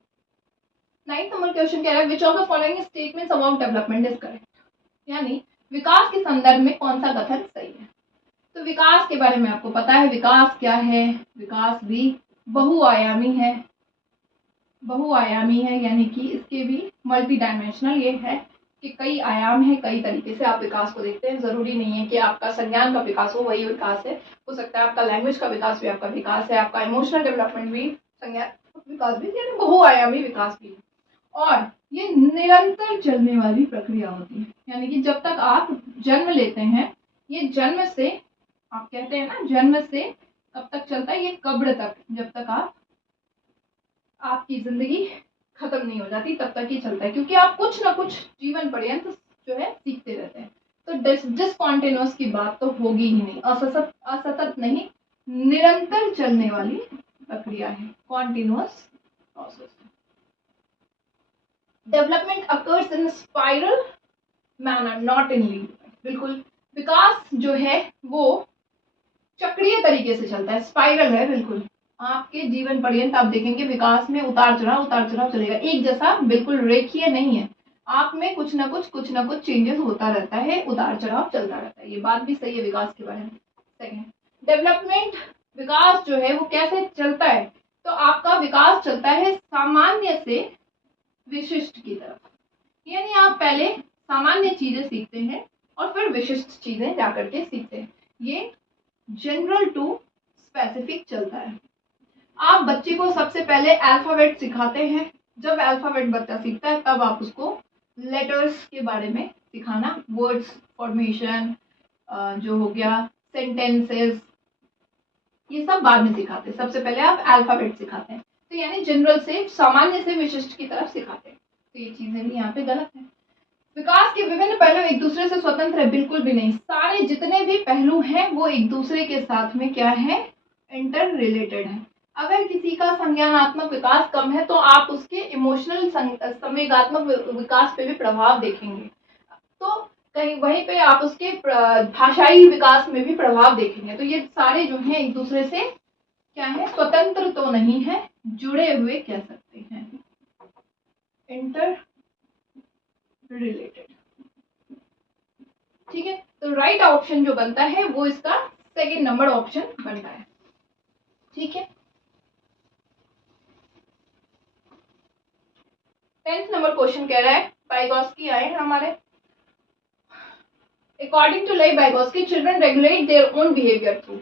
9th number question कह रहा है which of the following statements about development is correct, यानी विकास के संदर्भ में कौन सा कथन सही है। तो विकास के बारे में आपको पता है, विकास क्या है, विकास भी बहुआयामी है, बहुआयामी है, यानी कि इसके भी मल्टी डायमेंशनल ये है कि कई आयाम है, कई तरीके से आप विकास को देखते हैं। जरूरी नहीं है कि आपका संज्ञान का विकास हो वही विकास है, हो सकता है आपका लैंग्वेज का विकास भी आपका विकास है, आपका इमोशनल डेवलपमेंट भी संज्ञान विकास भी, यानी बहुआयामी विकास भी है। और ये निरंतर चलने वाली प्रक्रिया होती है, यानी कि जब तक आप जन्म लेते हैं, ये जन्म से, आप कहते हैं ना जन्म से कब तक चलता है, ये कब्र तक, जब तक आपकी जिंदगी खत्म नहीं हो जाती तब तक ही चलता है, क्योंकि आप कुछ ना कुछ जीवन पर्यंत जो है सीखते रहते हैं। तो डिसकंटिन्यूअस की बात तो होगी ही नहीं, असतत नहीं, निरंतर चलने वाली प्रक्रिया है, continuous process. Development occurs in spiral manner not in linear, बिल्कुल विकास जो है वो चक्रीय तरीके से चलता है, स्पाइरल है बिल्कुल। आपके जीवन पर्यंत आप देखेंगे विकास में उतार चढ़ाव चलेगा, एक जैसा बिल्कुल रेखीय नहीं है, आप में कुछ ना कुछ चेंजेस होता रहता है, उतार चढ़ाव चलता रहता है। ये बात भी सही है विकास के बारे में। सेकेंड, डेवलपमेंट विकास जो है वो कैसे चलता है, तो आपका विकास चलता है सामान्य से विशिष्ट की तरफ, यानी आप पहले सामान्य चीजें सीखते हैं और फिर विशिष्ट चीजें जाकर के सीखते हैं, ये जनरल टू स्पेसिफिक चलता है। आप बच्चे को सबसे पहले अल्फाबेट सिखाते हैं, जब अल्फाबेट बच्चा सीखता है तब आप उसको लेटर्स के बारे में सिखाना, वर्ड्स फॉर्मेशन जो हो गया, सेंटेंसेस, ये सब बाद में सिखाते हैं, सबसे पहले आप अल्फाबेट सिखाते हैं। तो यानी जनरल से, सामान्य से विशिष्ट की तरफ सिखाते हैं, तो ये चीजें भी यहाँ पे गलत है। विकास के विभिन्न पहलू एक दूसरे से स्वतंत्र है, बिल्कुल भी नहीं, सारे जितने भी पहलू हैं वो एक दूसरे के साथ में क्या है, इंटर रिलेटेड है। अगर किसी का संज्ञानात्मक विकास कम है तो आप उसके इमोशनल संवेगात्मक विकास पे भी प्रभाव देखेंगे। तो कहीं वहीं पे आप उसके भाषाई विकास में भी प्रभाव देखेंगे। तो ये सारे जो हैं एक दूसरे से क्या है, स्वतंत्र तो नहीं है, जुड़े हुए कह सकते हैं, इंटर रिलेटेड। ठीक है, तो राइट ऑप्शन जो बनता है वो इसका सेकंड नंबर ऑप्शन बनता है। ठीक है, 10th नंबर क्वेश्चन कह रहा है, वाइगोत्स्की आए हैं हमारे। According to Lev Vygotsky, children regulate their own behaviour through.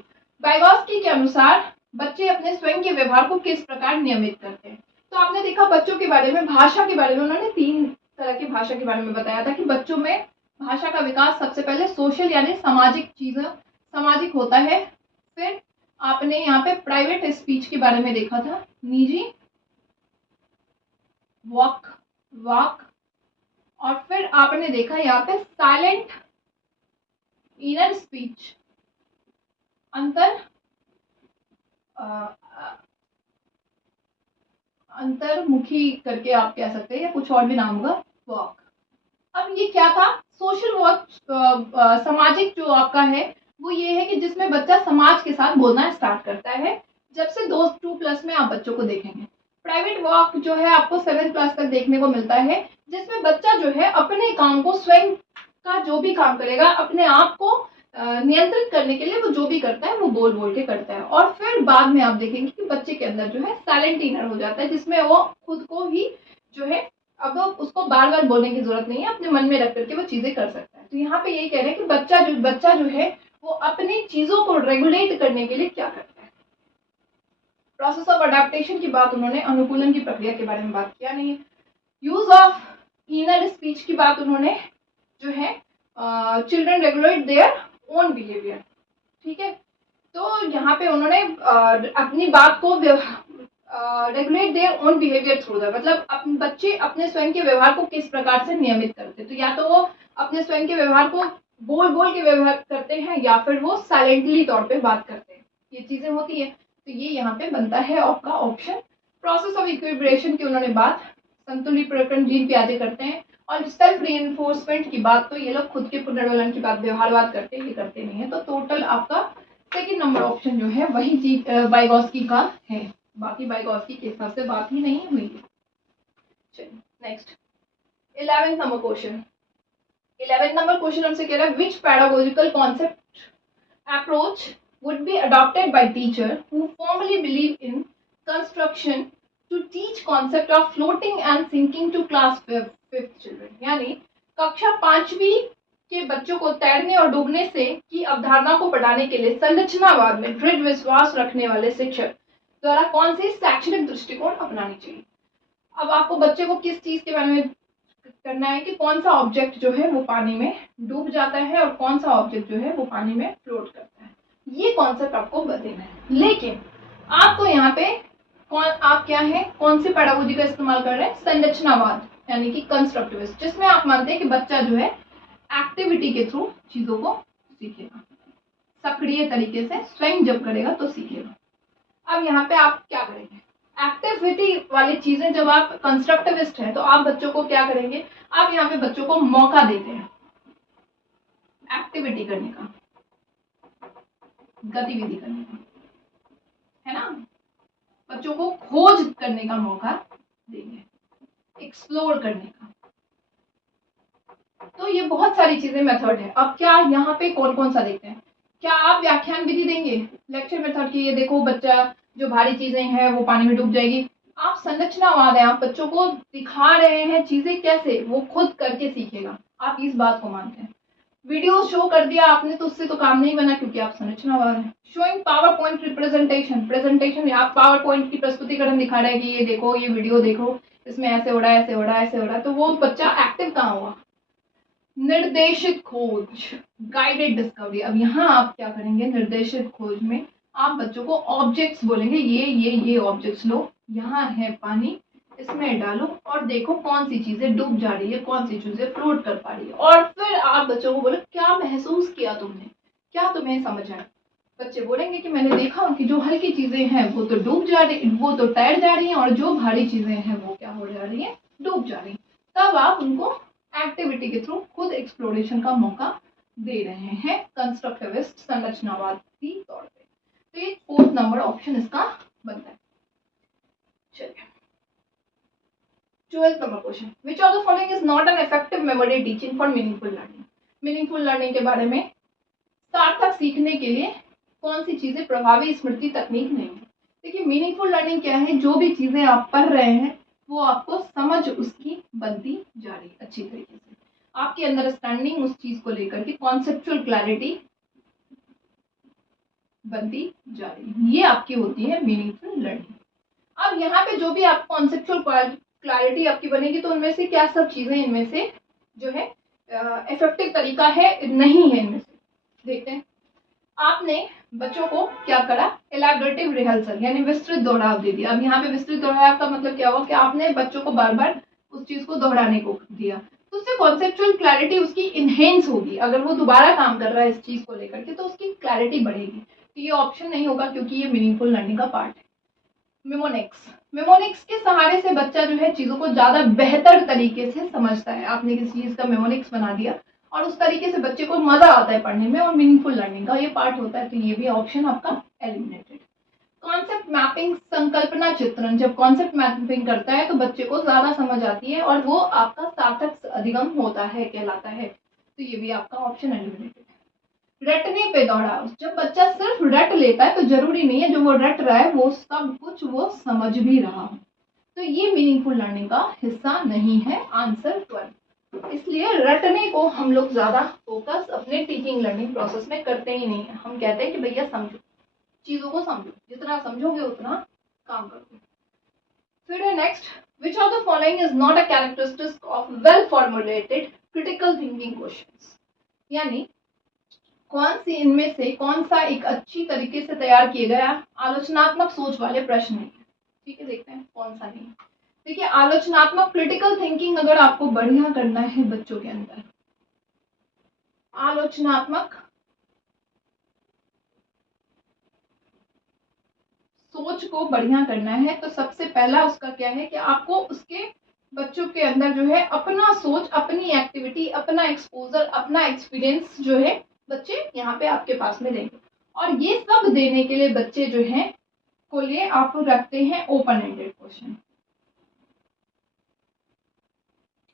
Vygotsky के अनुसार बच्चे अपने स्वयं के व्यवहार को किस प्रकार नियमित करते हैं। तो आपने देखा बच्चों के बारे में, भाषा के बारे में उन्होंने 3 तरह की भाषा के बारे में बताया था कि बच्चों में भाषा का विकास सबसे पहले सोशल यानी सामाजिक चीजें, सामाजिक होता है। फिर आपने यहाँ पे प्राइवेट स्पीच के बारे में देखा था, निजी वाक, और फिर आपने देखा यहाँ पे साइलेंट इनर स्पीच, अंतर्मुखी करके आप कह सकते हैं, या कुछ और भी नाम होगा, वॉक। अब ये क्या था, सोशल वॉक, सामाजिक जो आपका है वो ये है कि जिसमें बच्चा समाज के साथ बोलना स्टार्ट करता है, जब से 2 में आप बच्चों को देखेंगे। प्राइवेट वॉक जो है आपको 7th क्लास तक देखने को मिलता है, जिसमें बच्चा जो है अपने काम को, स्वयं का जो भी काम करेगा, अपने आप को नियंत्रित करने के लिए वो जो भी करता है वो बोल बोल के करता है। और फिर बाद में आप देखेंगे कि बच्चे के अंदर जो है साइलेंट इनर हो जाता है, जिसमें वो खुद को ही जो है, अब उसको बार बार बोलने की जरूरत नहीं है, अपने मन में रख करके वो चीजें कर सकता है। तो यहाँ पे यही कह रहे हैं कि बच्चा जो है वो अपनी चीजों को रेगुलेट करने के लिए क्या करता है। प्रोसेस ऑफ अडेप्टेशन की बात उन्होंने, अनुकूलन की प्रक्रिया के बारे में बात किया नहीं है। यूज ऑफ इनर स्पीच की बात उन्होंने जो है, children regulate their own behaviour. ठीक है, तो यहाँ पे उन्होंने अपनी बात को regulate their own behaviour through that, मतलब बच्चे अपने स्वयं के व्यवहार को किस प्रकार से नियमित करते हैं। तो या तो वो अपने स्वयं के व्यवहार को बोल बोल के व्यवहार करते हैं, या फिर वो साइलेंटली तौर पे बात करते हैं, ये चीजें होती है। तो ये यहाँ पे बनता है आपका ऑप्शन। प्रोसेस ऑफ इक्विलिब्रेशन की उन्होंने बात, संतुलित जीन प्याजे करते हैं। और सेल्फ रीइंफोर्समेंट की बात, तो ये लोग खुद के पुनर्वलन की बात, व्यवहारवाद करते हैं, ये करते नहीं है। तो टोटल आपका सेकंड नंबर ऑप्शन जो है वही चीज वाइगोत्स्की का है, बाकी वाइगोत्स्की के हिसाब से बात ही नहीं हुई है। चलिए next 11th number question. 11th number question हमसे कह रहा है, which pedagogical concept approach would be adopted by teacher who firmly believe in construction to teach concept of floating and sinking to class 5th children। यानी कक्षा 5वीं के बच्चों को तैरने और डूबने से की अवधारणा को पढ़ाने के लिए संरचनावाद में दृढ़ विश्वास रखने वाले शिक्षक द्वारा कौन सी शैक्षणिक दृष्टिकोण अपनानी चाहिए। अब आपको बच्चे को किस चीज के बारे में करना है कि कौन सा ऑब्जेक्ट जो है वो पानी में डूब जाता है और कौन सा ऑब्जेक्ट जो है वो पानी में फ्लोट करता है, ये कॉन्सेप्ट आपको बताना है। लेकिन आपको यहाँ पे आप क्या है, कौन सी पैडागोजी का इस्तेमाल कर रहे हैं, संरचनावाद यानी कि कंस्ट्रक्टिविस्ट, जिसमें आप मानते हैं कि बच्चा जो है एक्टिविटी के थ्रू चीजों को सीखेगा, सक्रिय तरीके से स्वयं जब करेगा तो सीखेगा। अब यहाँ पे आप क्या करेंगे, एक्टिविटी वाली चीजें, जब आप कंस्ट्रक्टिविस्ट हैं तो आप बच्चों को क्या करेंगे, आप यहाँ पे बच्चों को मौका देते हैं एक्टिविटी करने का, गतिविधि करने का, है ना, बच्चों को खोज करने का मौका देंगे, एक्सप्लोर करने का। तो ये बहुत सारी चीजें मेथड है। अब क्या यहाँ पे कौन कौन सा देखते हैं, क्या आप व्याख्यान विधि देंगे लेक्चर मेथड की, ये देखो बच्चा जो भारी चीजें हैं वो पानी में डूब जाएगी। आप संरचनावाद है, आप बच्चों को दिखा रहे हैं चीजें कैसे वो खुद करके सीखेगा, आप इस बात को मानते हैं। वीडियो शो कर दिया आपने तो उससे तो काम नहीं बना, क्योंकि आप संरचनावाद है। Showing power point representation, presentation, आप पावर पॉइंट की प्रस्तुतिकरण दिखा रहे हैं कि ये देखो, ये वीडियो देखो, इसमें ऐसे हो रहा है, ऐसे हो रहा है, ऐसे हो रहा है, तो वो बच्चा एक्टिव कहाँ हुआ। निर्देशित खोज, गाइडेड डिस्कवरी, अब यहाँ आप क्या करेंगे, निर्देशित खोज में आप बच्चों को ऑब्जेक्ट्स बोलेंगे, ये ऑब्जेक्ट्स लो, यहाँ है पानी, इसमें डालो और देखो कौन सी चीजें डूब जा रही है, कौन सी चीजें फ्लोट कर पा रही है। और फिर आप बच्चों को बोलो क्या महसूस किया तुमने, क्या तुम्हें समझ आया। बच्चे बोलेंगे कि मैंने देखा कि जो हल्की चीजें हैं वो तो डूब जा रही, वो तो तैर जा रही हैं, और जो भारी चीजें हैं वो क्या हो जा रही है, डूब जा रही हैं। तब आप उनको एक्टिविटी के थ्रू खुद एक्सप्लोरेशन का मौका दे रहे हैं कंस्ट्रक्टिविस्ट संरचनावादी तौर पे। तो ये 4th नंबर ऑप्शन इसका बनता है। चलिए 12th number question, which of the following is not an effective memory teaching for meaningful learning. Meaningful learning के बारे में, सार्थक सीखने के लिए कौन सी चीजें प्रभावी स्मृति तकनीक नहीं है। देखिए मीनिंगफुल लर्निंग क्या है, जो भी चीजें आप पढ़ रहे हैं वो आपको समझ उसकी बनती जा रही है अच्छी तरीके से, आपकी अंडरस्टैंडिंग उस चीज को लेकर के कॉन्सेप्चुअल क्लैरिटी बनती जा रही है, ये आपकी होती है मीनिंगफुल लर्निंग। अब यहाँ पे जो भी आप कॉन्सेप्चुअल क्लैरिटी आपकी बनेगी, तो उनमें से क्या सब चीजें इनमें से जो है इफेक्टिव तरीका है, नहीं है इनमें से। देखते हैं, आपने बच्चों को क्या करा, एलैबोरेटिव रिहर्सल यानी विस्तृत दोहराव दे दिया। अब यहाँ पे विस्तृत दोहराव का मतलब क्या हुआ कि आपने बच्चों को बार बार उस चीज को दोहराने को दिया, तो उससे कॉन्सेप्चुअल क्लैरिटी उसकी इनहेंस होगी। अगर वो दोबारा काम कर रहा है इस चीज को लेकर के तो उसकी क्लैरिटी बढ़ेगी। तो ये ऑप्शन नहीं होगा क्योंकि ये मीनिंगफुल लर्निंग का पार्ट है। मेमोनिक्स, मेमोनिक्स के सहारे से बच्चा जो है चीजों को ज्यादा बेहतर तरीके से समझता है। आपने किसी चीज का मेमोनिक्स बना दिया और उस तरीके से बच्चे को मजा आता है पढ़ने में, और मीनिंगफुल लर्निंग का ये पार्ट होता है, तो ये भी ऑप्शन आपका एलिमिनेटेड। कॉन्सेप्ट मैपिंग, संकल्पना चित्रण, जब कॉन्सेप्ट मैपिंग करता है तो बच्चे को ज्यादा समझ आती है और वो आपका सार्थक अधिगम होता है, कहलाता है, तो ये भी आपका ऑप्शन एलिमिनेटेड। रटने पे दोहराव, जब बच्चा सिर्फ रट लेता है तो जरूरी नहीं है जो वो रट रहा है वो सब कुछ वो समझ भी रहा हो, तो ये मीनिंगफुल लर्निंग का हिस्सा नहीं है। आंसर 12। इसलिए रटने को हम लोग ज्यादा फोकस अपने टीचिंग लर्निंग प्रोसेस में करते ही नहीं है। हम कहते हैं कि भैया समझो, चीजों को समझो, जितना समझोगे उतना काम करोगे। फिर है next, which of the following is not a characteristic of well formulated critical thinking questions. यानी कौन सी इनमें से कौन सा एक अच्छी तरीके से तैयार किए गया आलोचनात्मक सोच वाले प्रश्न है। ठीक है, देखते हैं कौन सा नहीं। देखिए आलोचनात्मक क्रिटिकल थिंकिंग अगर आपको बढ़िया करना है बच्चों के अंदर, आलोचनात्मक सोच को बढ़िया करना है तो सबसे पहला उसका क्या है कि आपको उसके बच्चों के अंदर जो है अपना सोच, अपनी एक्टिविटी, अपना एक्सपोजर, अपना एक्सपीरियंस जो है बच्चे यहाँ पे आपके पास में देंगे। और ये सब देने के लिए बच्चे जो है को लिए आप रखते हैं ओपन एंडेड क्वेश्चन,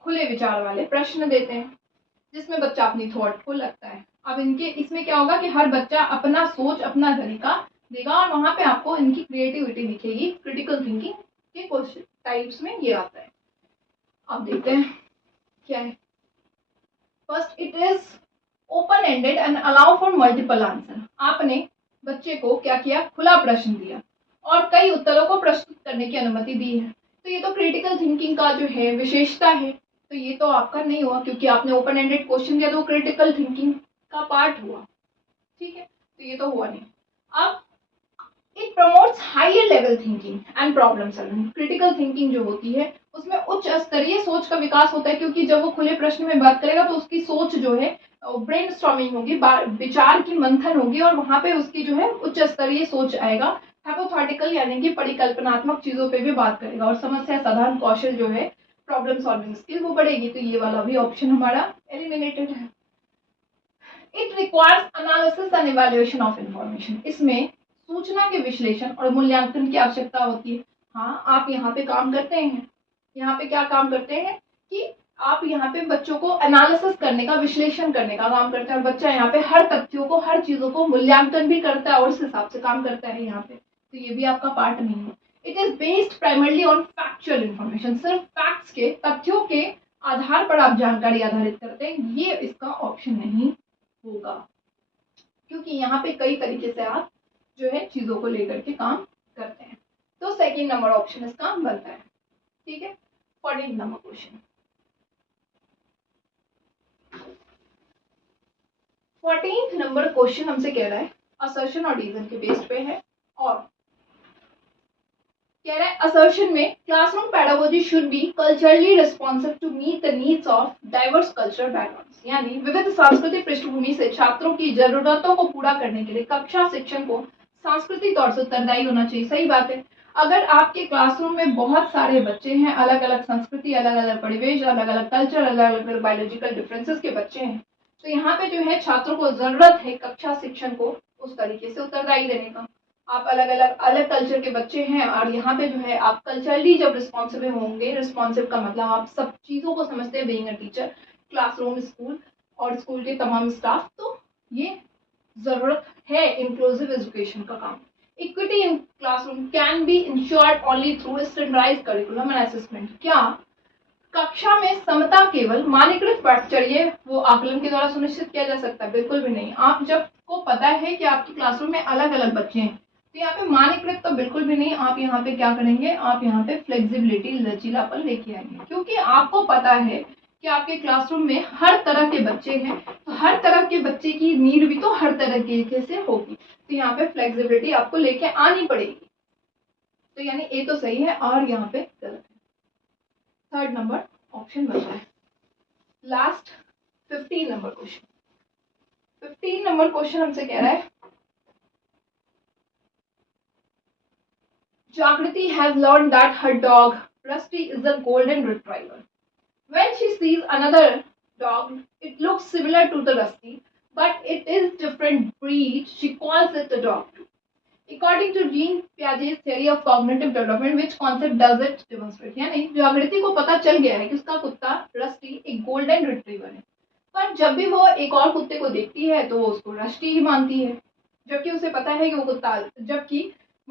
खुले विचार वाले प्रश्न देते हैं जिसमें बच्चा अपनी थॉट को लगता है। अब इनके इसमें क्या होगा कि हर बच्चा अपना सोच, अपना तरीका देगा और वहां पे आपको इनकी क्रिएटिविटी दिखेगी। क्रिटिकल थिंकिंग के क्वेश्चन टाइप्स में ये आता है। अब देखते हैं क्या है। First, it is open ended and allow for multiple answer. आपने बच्चे को क्या किया, खुला प्रश्न दिया और कई उत्तरों को प्रस्तुत करने की अनुमति दी है। तो ये तो क्रिटिकल थिंकिंग का जो है विशेषता है, तो ये तो आपका नहीं हुआ क्योंकि आपने ओपन एंडेड क्वेश्चन दिया तो क्रिटिकल थिंकिंग का पार्ट हुआ। ठीक है, तो ये तो हुआ नहीं। अब it promotes higher level thinking and problem solving. Critical thinking जो होती है उसमें उच्च स्तरीय सोच का विकास होता है, क्योंकि जब वो खुले प्रश्न में बात करेगा तो उसकी सोच जो है ब्रेन स्टॉर्मिंग होगी, विचार की मंथन होगी और वहां पे उसकी जो है उच्च स्तरीय सोच आएगा। हाइपोथेटिकल यानी कि परिकल्पनात्मक चीजों पे भी बात करेगा और समस्या समाधान कौशल जो है, प्रॉब्लम सॉल्विंग स्किल वो बढ़ेगी। तो ये वाला भी ऑप्शन हमारा एलिमिनेटेड है। It requires analysis and evaluation of information. इसमें सूचना के विश्लेषण और मूल्यांकन की आवश्यकता होती है। हाँ, आप यहाँ पे काम करते हैं, यहाँ पे क्या काम करते हैं कि आप यहाँ पे बच्चों को एनालिसिस करने का, विश्लेषण करने का काम करते हैं और बच्चा यहाँ पे हर तथ्यों को, हर चीजों को मूल्यांकन भी करता है और उस हिसाब से काम करता है यहाँ पे। तो ये भी आपका पार्ट नहीं है। It is based primarily on factual information. सिर्फ फैक्ट्स के, तथ्यों के आधार पर आप जानकारी आधारित करते हैं, ये इसका ऑप्शन नहीं होगा क्योंकि यहाँ पे कई तरीके से आप जो है चीजों को लेकर के काम करते हैं। तो सेकंड नंबर ऑप्शन इसका बनता है। ठीक है, 14 number question. 14th number question हमसे कह रहा है असर्शन और रीजन के बेस्ड पे है और कह रहा है असर्शन में classroom pedagogy should be culturally responsive to meet the needs of diverse cultural backgrounds, यानी विविध सांस्कृतिक पृष्ठभूमि से छात्रों की जरूरतों को पूरा करने के लिए कक्षा शिक्षण को सांस्कृतिक तौर से उत्तरदायी होना चाहिए। सही बात है। अगर आपके क्लासरूम में बहुत सारे बच्चे हैं, अलग अलग संस्कृति, अलग अलग परिवेश, अलग अलग कल्चर, अलग अलग बायोलॉजिकल डिफरेंसेस के बच्चे हैं, तो यहाँ पे जो है छात्रों को जरूरत है कक्षा शिक्षण को उस तरीके से उत्तरदायी देने का। आप अलग अलग कल्चर के बच्चे हैं और यहाँ पे जो है आप कल्चरली जब रिस्पॉन्सिबल होंगे, रिस्पॉन्सिव का मतलब आप सब चीज़ों को समझते हैं, being a teacher, classroom, school और स्कूल के तमाम स्टाफ, तो ये ज़रूरत है इंक्लूसिव एजुकेशन का काम। Equity in classroom can be ensured only through standardised curriculum and assessment. क्या कक्षा में समता केवल मानकीकृत पाठ्यचर्या वो आकलन के द्वारा सुनिश्चित किया जा सकता है? बिल्कुल भी नहीं। आप जब को पता है कि आपकी क्लासरूम में अलग अलग बच्चे हैं, तो यहाँ पे मानकीकृत तो बिल्कुल भी नहीं। आप यहाँ पे क्या करेंगे, आप यहाँ पे फ्लेक्सिबिलिटी, लचीलापन लेके आएंगे, क्योंकि आपको पता है कि आपके क्लासरूम में हर तरह के बच्चे हैं, तो हर तरह के बच्चे की नीड भी तो हर तरीके से होगी, तो यहाँ पे फ्लेक्सिबिलिटी आपको लेके आनी पड़ेगी। तो यानी ए तो सही है और यहाँ पे गलत है। थर्ड नंबर ऑप्शन बचा है। Last 15 number question. 15 number question हमसे कह रहा है, Jagriti has learned that her dog Rusty is a golden retriever. When she sees another dog, it looks similar to the Rusty, but it is different breed. She calls it a dog too. According to Jean Piaget's theory of cognitive development, which concept does it demonstrate? यानी जागृति को पता चल गया है कि उसका कुत्ता रस्टी एक गोल्डन रिट्रीवर है, पर जब भी वो एक और कुत्ते को देखती है तो वो उसको रस्टी ही मानती है, जबकि उसे पता है कि वो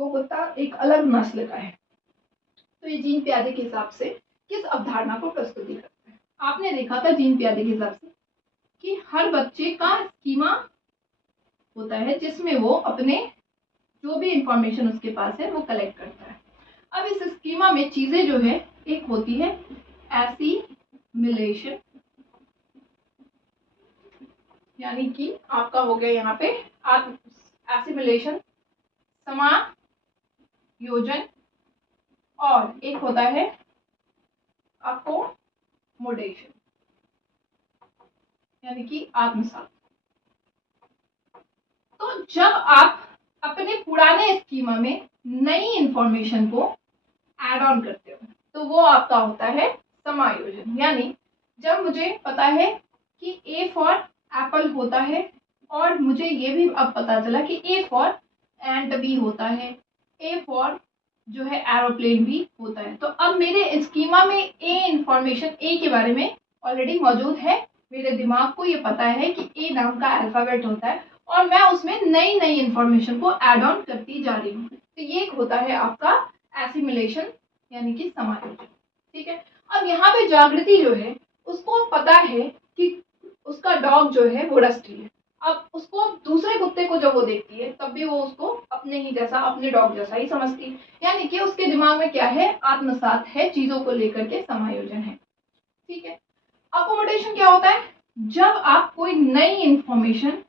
कुत्ता एक अलग नस्ल का है। तो ये जीन पियाजे के हिसाब से किस अवधारणा को प्रस्तुति करता है? आपने देखा था जीन पियाजे के हिसाब से कि हर बच्चे का स्कीमा होता है जिसमें वो अपने जो भी इंफॉर्मेशन उसके पास है वो कलेक्ट करता है। अब इस स्कीमा में चीजें जो है, एक होती है एसिमिलेशन, यानी कि आपका हो गया यहाँ पे एसिमिलेशन, समायोजन, और एक होता है अकोमोडेशन, यानी कि आत्मसात। तो जब आप अपने पुराने स्कीमा में नई इंफॉर्मेशन को ऐड ऑन करते हो तो वो आपका होता है समायोजन। यानी जब मुझे पता है कि ए फॉर एप्पल होता है और मुझे ये भी अब पता चला कि ए फॉर एंट भी होता है, ए फॉर जो है एरोप्लेन भी होता है, तो अब मेरे स्कीमा में इंफॉर्मेशन ए के बारे में ऑलरेडी मौजूद है, मेरे दिमाग को ये पता है कि ए नाम का अल्फाबेट होता है और मैं उसमें नई नई इंफॉर्मेशन को ऐड ऑन करती जा रही हूँ। तो ये होता है आपका एसिमिलेशन, यानी कि समायोजन। ठीक है। अब यहाँ पे जागृति जो है उसको पता है कि उसका डॉग जो है वो रस्टी है। अब उसको दूसरे कुत्ते को जब वो देखती है तब भी वो उसको अपने ही जैसा, अपने डॉग जैसा ही समझती है, यानी कि उसके दिमाग में क्या है, आत्मसात है, चीजों को लेकर के समायोजन है। ठीक है। अकोमोडेशन क्या होता है? जब आप कोई नई इंफॉर्मेशन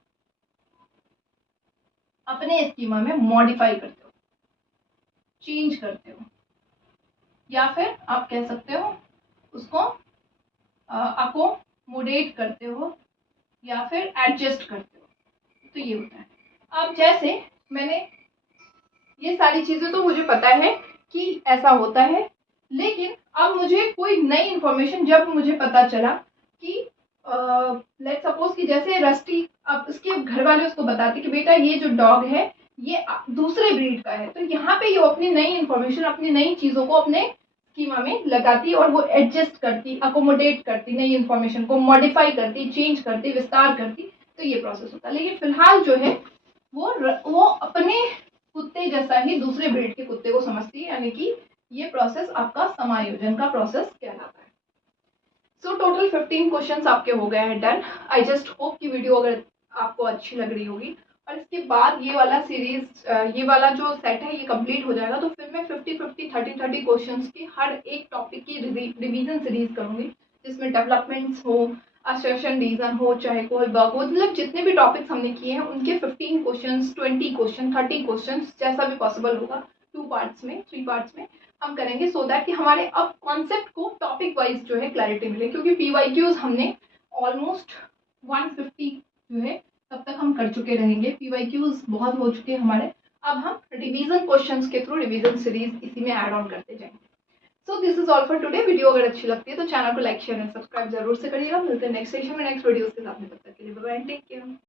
अपने स्कीमा में मॉडिफाई करते हो, चेंज करते हो, या फिर आप कह सकते हो उसको अकोमोडेट करते हो या फिर एडजस्ट करते हो, तो ये होता है। अब जैसे मैंने ये सारी चीजें तो मुझे पता है कि ऐसा होता है, लेकिन अब मुझे कोई नई इंफॉर्मेशन जब मुझे पता चला कि लेट्स सपोज कि जैसे रस्टी, अब उसके घर वाले उसको बताते कि बेटा ये जो डॉग है ये दूसरे ब्रीड का है, तो यहाँ पे ये अपनी नई इंफॉर्मेशन, अपनी नई चीज़ों को अपने स्कीमा में लगाती और वो एडजस्ट करती, अकोमोडेट करती, नई इंफॉर्मेशन को मॉडिफाई करती, चेंज करती, विस्तार करती, तो ये प्रोसेस होता है। लेकिन फिलहाल जो है वो अपने कुत्ते जैसा ही दूसरे ब्रीड के कुत्ते को समझती है, यानी कि ये प्रोसेस आपका समायोजन का प्रोसेस कहलाता है। सो टोटल 15 क्वेश्चंस आपके हो गए हैं डन। आई जस्ट होप कि वीडियो अगर आपको अच्छी लग रही होगी, और इसके बाद ये वाला सीरीज, ये वाला जो सेट है ये कंप्लीट हो जाएगा, तो फिर मैं 50-50 30-30 क्वेश्चंस की हर एक टॉपिक की रिवीजन सीरीज करूँगी, जिसमें डेवलपमेंट्स हो, असर्शन रीजन हो, चाहे कोई बग हो, मतलब जितने भी टॉपिक्स हमने किए हैं उनके 15 क्वेश्चन, 20 क्वेश्चन, 30 क्वेश्चन, जैसा भी पॉसिबल होगा, 3 पार्ट्स में हम करेंगे, सो दैट कि हमारे अब कॉन्सेप्ट को टॉपिक वाइज जो है क्लैरिटी मिले, क्योंकि पीवाईक्यूज हमने ऑलमोस्ट 150 जो है तब तक हम कर चुके रहेंगे। पीवाईक्यूज बहुत हो चुके हैं हमारे, अब हम रिवीजन क्वेश्चंस के थ्रू रिवीजन सीरीज इसी में ऐड ऑन करते जाएंगे। So this is all for today. Video अगर अच्छी लगती है तो चैनल को लाइक शेयर एंड सब्सक्राइब जरूर से करिएगा। मिलते हैं नेक्स्ट सेशन में नेक्स्ट वीडियोस के साथ में, तब तक के लिए बाय बाय, टेक केयर।